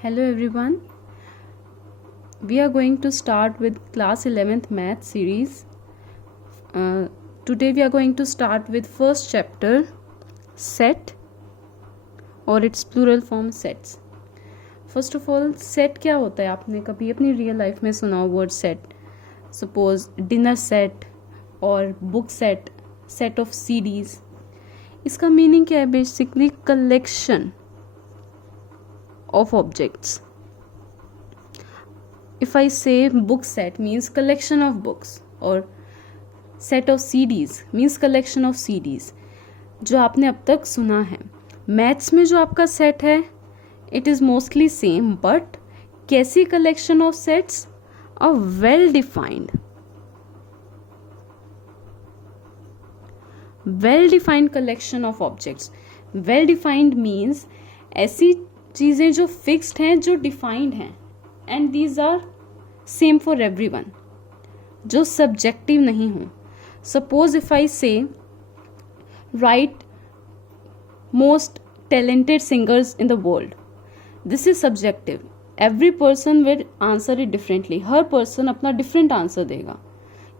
Hello everyone. We are going to start with class 11th math series. Today we are going to start with first chapter, set, or its plural form sets. First of all, set क्या होता है? आपने कभी अपनी real life में सुना हो word set? Suppose dinner set और book set, set of CDs. इसका मीनिंग क्या है? Basically collection of objects. If I say book set means collection of books or set of CDs means collection of CDs. जो आपने अब तक सुना है. मैथ्स में जो आपका सेट है it is mostly same, but कैसी collection of sets? A well defined collection of objects. Well defined means ऐसी चीज़ें जो फिक्स्ड हैं, जो डिफाइंड हैं, and these are same for everyone, जो सब्जेक्टिव नहीं हो. Suppose if I say right most talented singers in the world, this is subjective. Every person will answer it differently. हर पर्सन अपना डिफरेंट आंसर देगा.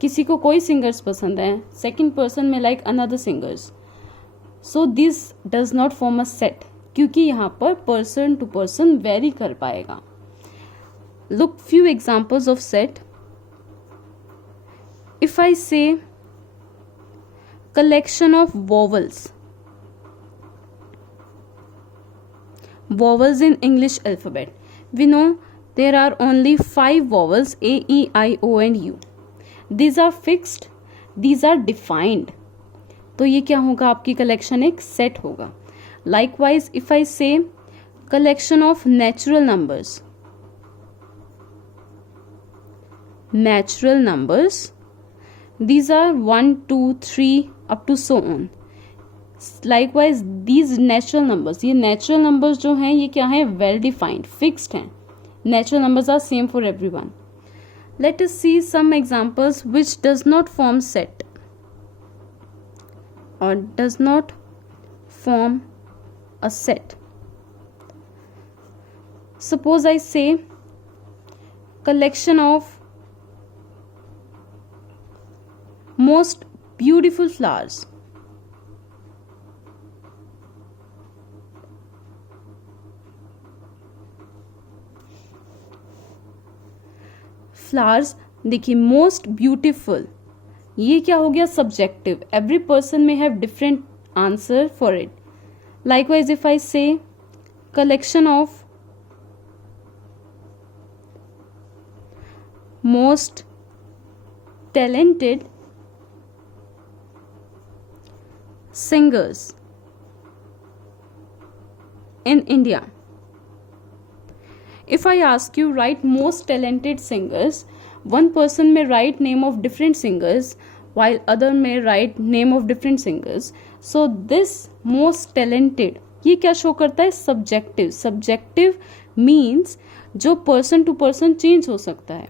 किसी को कोई सिंगर्स पसंद है, सेकेंड पर्सन में like another singers. So this does not form a set, क्योंकि यहाँ पर पर्सन टू पर्सन वेरी कर पाएगा. Look few examples of set. If I say collection of vowels in English alphabet, we know there are only 5 vowels: A, E, I, O and U. These are fixed, these are defined. तो ये क्या होगा? आपकी collection एक set होगा. Likewise, if I say collection of natural numbers, these are 1, 2, 3 up to so on. Likewise, these natural numbers, ये natural numbers जो हैं ये क्या हैं? Well defined, fixed हैं. Natural numbers are same for everyone. Let us see some examples which does not form set or does not form a set. Suppose I say collection of most beautiful flowers. Flowers देखिए, most beautiful, ये क्या हो गया? Subjective. Every person में have different answer for it. Likewise, if I say collection of most talented singers in India. If I ask you write most talented singers, one person may write name of different singers while other may write name of different singers. So this most talented, ये क्या show करता है? Subjective. Subjective means जो person to person change हो सकता है.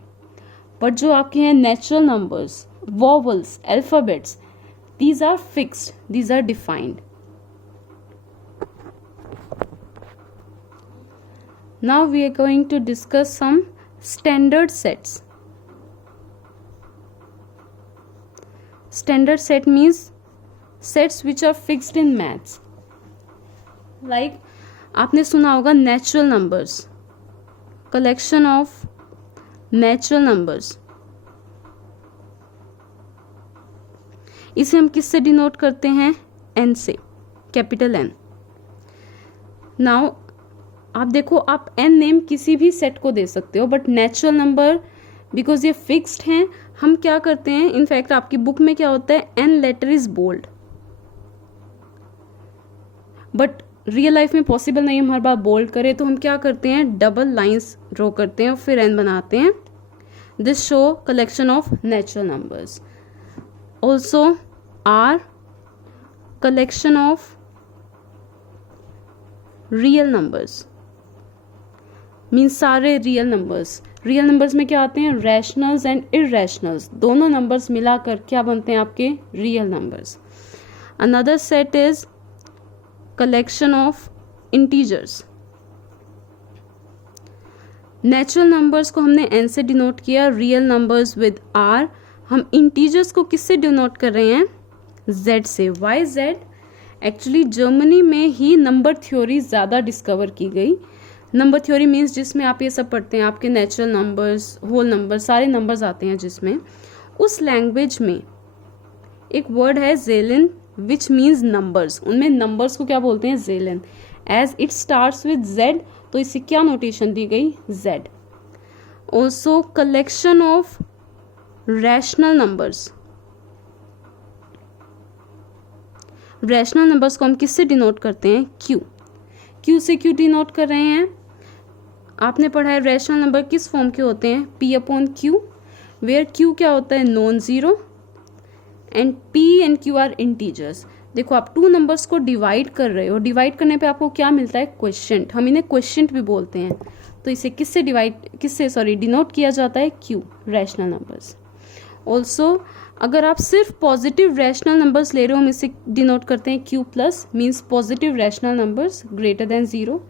But जो आपके हैं natural numbers, vowels, alphabets, these are fixed, these are defined. Now we are going to discuss some standard sets. Standard set means sets which are fixed in maths. Like आपने सुना होगा natural numbers, collection of natural numbers. इसे हम किससे denote करते हैं? n से, capital N. Now आप देखो, आप n नेम किसी भी सेट को दे सकते हो, बट नेचुरल नंबर बिकॉज ये फिक्स्ड हैं, हम क्या करते हैं? इनफैक्ट आपकी बुक में क्या होता है? N letter is bold. But real life में पॉसिबल नहीं हम हर बार बोल्ड करें, तो हम क्या करते हैं? डबल लाइंस ड्रॉ करते हैं और फिर एन बनाते हैं. This show collection of natural numbers. Also R collection of real numbers means सारे रियल नंबर्स. रियल नंबर्स में क्या आते हैं? Rationals and irrationals. दोनों नंबर्स मिलाकर क्या बनते हैं? आपके real numbers. Another set is collection of integers. Natural numbers को हमने n से डिनोट किया, रियल नंबर्स विद r। हम इंटीजर्स को किससे डिनोट कर रहे हैं? z से। Y z? एक्चुअली जर्मनी में ही नंबर थ्योरी ज़्यादा डिस्कवर की गई। नंबर थ्योरी मीन्स जिसमें आप ये सब पढ़ते हैं, आपके नेचुरल नंबर्स, होल नंबर, सारे नंबर्स आते हैं जिसमें। उस लैंग्वेज में एक वर्ड है ज़ेलन विच मीन्स नंबर्स। उनमें नंबर्स को क्या बोलते हैं? ज़ेलन। As it starts with z, तो इसे क्या नोटेशन दी गई? z। Also collection of rational numbers. Rational numbers को हम किससे डिनोट करते हैं? q। q से क्यों डिनोट कर रहे हैं? आपने पढ़ा है रैशनल नंबर किस फॉर्म के होते हैं? p/q, वेयर q क्या होता है? Non zero, and p and q are integers. देखो आप टू नंबर्स को डिवाइड कर रहे हो, डिवाइड करने पे आपको क्या मिलता है? क्वोशिएंट। हम इन्हें क्वोशिएंट भी बोलते हैं। तो इसे किससे डिनोट किया जाता है? q, rational numbers. ऑल्सो अगर आप सिर्फ पॉजिटिव रैशनल नंबर्स ले रहे हो, हम इसे डिनोट करते हैं q plus, means positive rational numbers greater than zero.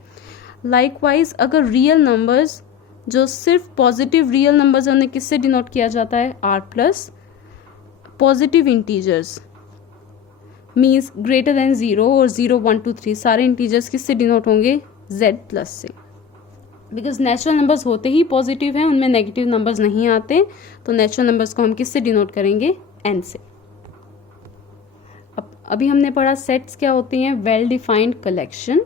Likewise अगर रियल नंबर्स, जो सिर्फ पॉजिटिव रियल नंबर्स, उन्हें किससे डिनोट किया जाता है? r plus. Positive integers means greater than zero और 0, 1, 2, 3 सारे इंटीजर्स किससे डिनोट होंगे? z प्लस से। बिकॉज नेचुरल नंबर्स होते ही पॉजिटिव हैं, उनमें नेगेटिव नंबर्स नहीं आते, तो नेचुरल नंबर्स को हम किससे डिनोट करेंगे? n से। अभी हमने पढ़ा सेट्स क्या होती हैं? Well defined collection.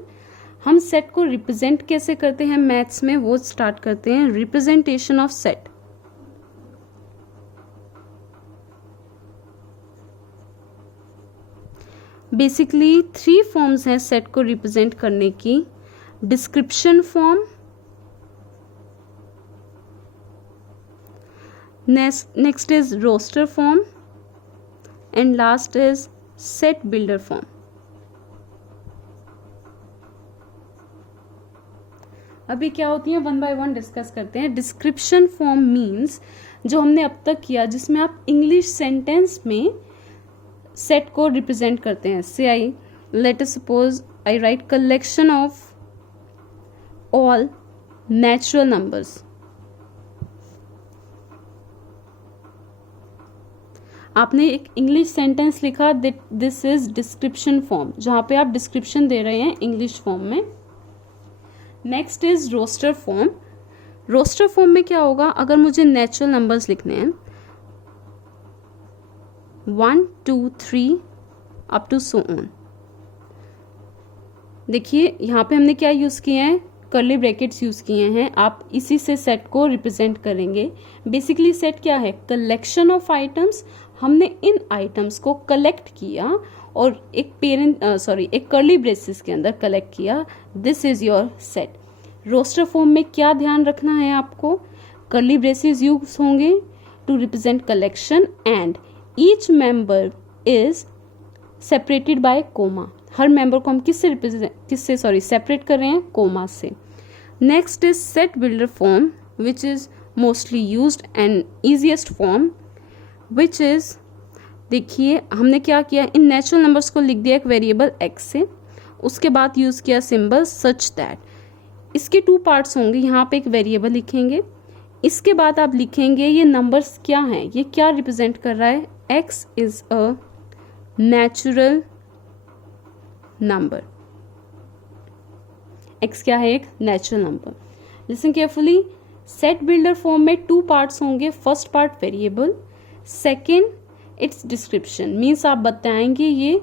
हम सेट को रिप्रेजेंट कैसे करते हैं मैथ्स में, वो स्टार्ट करते हैं। Representation of set. Basically 3 forms हैं सेट को रिप्रेजेंट करने की। Description form, next is roster form, and last is set builder form. अभी क्या होती है, वन बाय वन डिस्कस करते हैं। डिस्क्रिप्शन फॉर्म मीन्स जो हमने अब तक किया, जिसमें आप इंग्लिश सेंटेंस में सेट को रिप्रेजेंट करते हैं। Say I let us suppose I write collection of all natural numbers. आपने एक इंग्लिश सेंटेंस लिखा, दिस इज डिस्क्रिप्शन फॉर्म, जहां पे आप डिस्क्रिप्शन दे रहे हैं इंग्लिश फॉर्म में। Next is roster form. Roster form में क्या होगा, अगर मुझे नेचुरल नंबर्स लिखने हैं 1, 2, 3 अप टू सो ऑन। देखिए यहाँ पे हमने क्या यूज किए हैं? कर्ली ब्रैकेट्स यूज किए हैं। आप इसी से सेट को रिप्रेजेंट करेंगे। बेसिकली सेट क्या है? Collection of items. हमने इन आइटम्स को कलेक्ट किया और एक कर्ली ब्रेसेस के अंदर कलेक्ट किया। This is your set. Roster form में क्या ध्यान रखना है आपको? कर्ली ब्रेसेस यूज होंगे to represent collection, and each member is separated by comma. हर मेंबर को हम किससे सेपरेट कर रहे हैं? कोमा से। Next is set builder form, which is mostly used and easiest form, which is, देखिए हमने क्या किया, इन नेचुरल नंबर्स को लिख दिया एक वेरिएबल x से, उसके बाद यूज किया सिंबल सच दैट। इसके 2 पार्ट्स होंगे, यहाँ पे एक वेरिएबल लिखेंगे, इसके बाद आप लिखेंगे ये नंबर्स क्या हैं, ये क्या रिप्रेजेंट कर रहा है? x is a natural number. x क्या है? एक natural number. Listen carefully, set builder form में 2 पार्ट्स होंगे। First part variable, second it's description, means आप बताएंगे ये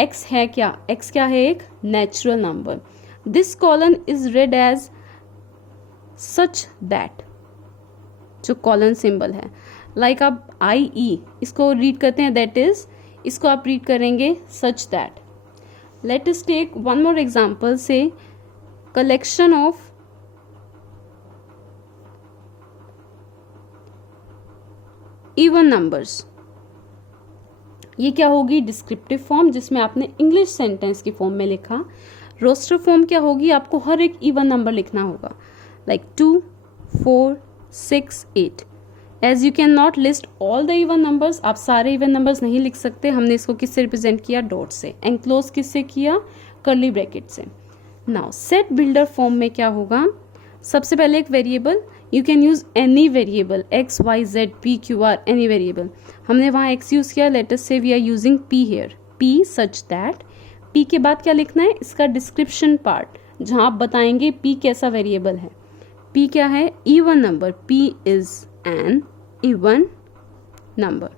x है क्या? x क्या है? एक natural number. This colon is read as such that, जो कॉलन सिंबल है। लाइक आप IE इसको रीड करते हैं, दैट इज, इसको आप रीड करेंगे such that. Let us take one more example, say collection of even numbers. ये क्या होगी? डिस्क्रिप्टिव फॉर्म, जिसमें आपने इंग्लिश सेंटेंस की फॉर्म में लिखा। रोस्टर फॉर्म क्या होगी? आपको हर एक इवन नंबर लिखना होगा, like 2, 4, 6, 8। As you can not list all the even numbers, आप सारे इवन नंबर्स नहीं लिख सकते। हमने इसको किससे रिप्रेजेंट किया? डॉट से। एंक्लोज किससे किया? कर्ली ब्रैकेट से। नाउ सेट बिल्डर फॉर्म में क्या होगा? सबसे पहले एक variable, you can use any variable, x y z p q r, any variable. हमने वहाँ एक्स यूज किया, let us say we are using p here, p such that. P के बाद क्या लिखना है, इसका डिस्क्रिप्शन पार्ट जहाँ आप बताएंगे पी कैसा वेरिएबल है. पी क्या है, even number, P is an even number.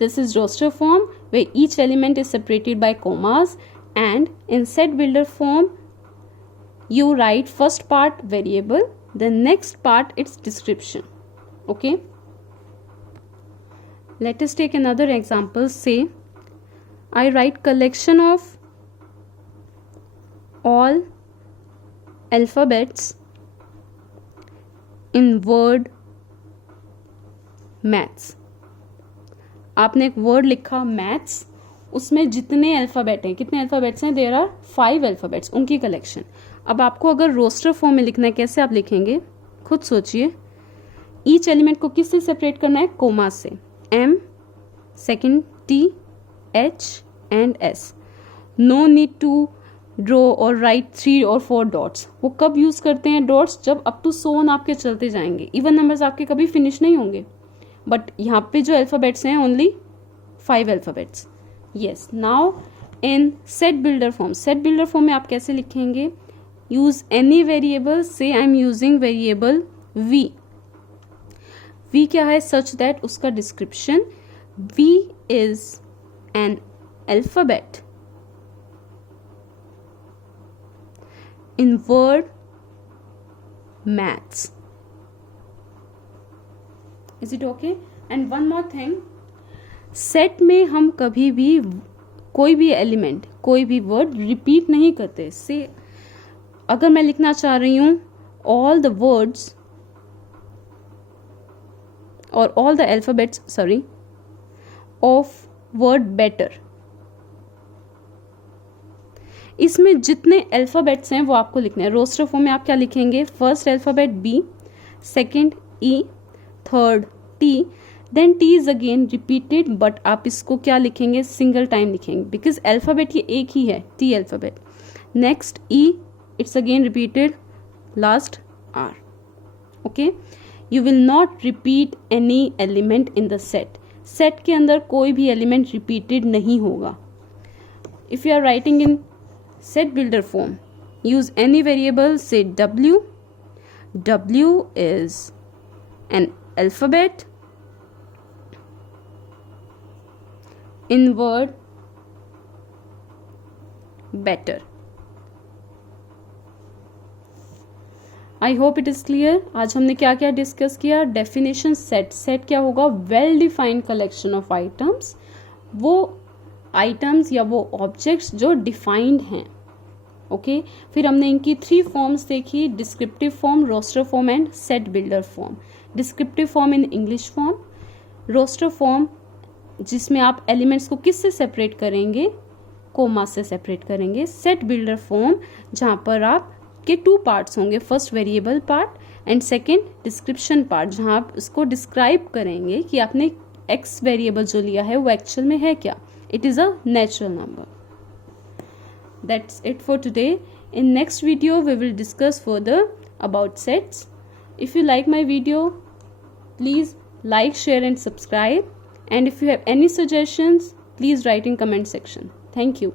This is roster form where each element is separated by commas, and in set builder form you write first part variable, the next part its description. Okay, let us take another example. Say I write collection of all alphabets in word maths. आपने एक word लिखा maths, उसमें जितने alphabet हैं, कितने alphabets हैं, there are 5 alphabets, उनकी collection. अब आपको अगर रोस्टर फॉर्म में लिखना है, कैसे आप लिखेंगे, खुद सोचिए. ईच एलिमेंट को किससे सेपरेट करना है, कोमा से. M, second T, H and S. No need to draw और राइट 3 और 4 डॉट्स. वो कब यूज़ करते हैं डॉट्स, जब अप टू सो ऑन आपके चलते जाएंगे. इवन नंबर्स आपके कभी फिनिश नहीं होंगे, बट यहाँ पे जो अल्फ़ाबेट्स हैं only 5 alphabets. Yes, now in set builder form, set builder form में आप कैसे लिखेंगे, use any variable. So I am using variable V. V क्या है, सच दैट, उसका description. V is an alphabet in word maths. Is it okay? And one more thing, set में हम कभी भी कोई भी एलिमेंट, कोई भी वर्ड रिपीट नहीं करते. से अगर मैं लिखना चाह रही हूँ ऑल द वर्ड्स और all the alphabets, sorry, of word better, इसमें जितने अल्फाबेट्स हैं वो आपको लिखने हैं. रोस्टर फॉर्म में आप क्या लिखेंगे, first alphabet B, second E, third T, then T is again repeated, but आप इसको क्या लिखेंगे, सिंगल टाइम लिखेंगे, बिकॉज अल्फाबेट ये एक ही है, T alphabet. Next E, it's again repeated, last R. Okay, you will not repeat any element in the set. Set के अंदर कोई भी एलिमेंट रिपीटेड नहीं होगा. If you are writing in set builder form, use any variable. से W, W is an alphabet in word better. I hope it is clear. आज हमने क्या क्या डिस्कस किया. Definition set. सेट क्या होगा, well defined collection of items. वो items या वो ऑब्जेक्ट्स जो डिफाइंड हैं. ओके, फिर हमने इनकी 3 फॉर्म्स देखी, descriptive form, roster form and set builder form. Descriptive form in English form, roster form जिसमें आप एलिमेंट्स को किससे सेपरेट करेंगे, कोमा से सेपरेट करेंगे. सेट बिल्डर फॉर्म जहाँ पर आप के 2 पार्ट्स होंगे, first variable part and second description part, जहाँ आप इसको डिस्क्राइब करेंगे कि आपने एक्स वेरिएबल जो लिया है वो एक्चुअल में है क्या, it is a natural number. That's it for today. In next video we will discuss further about sets. If you like my video, please like, share and subscribe. And if you have any suggestions, please write in comment section. Thank you.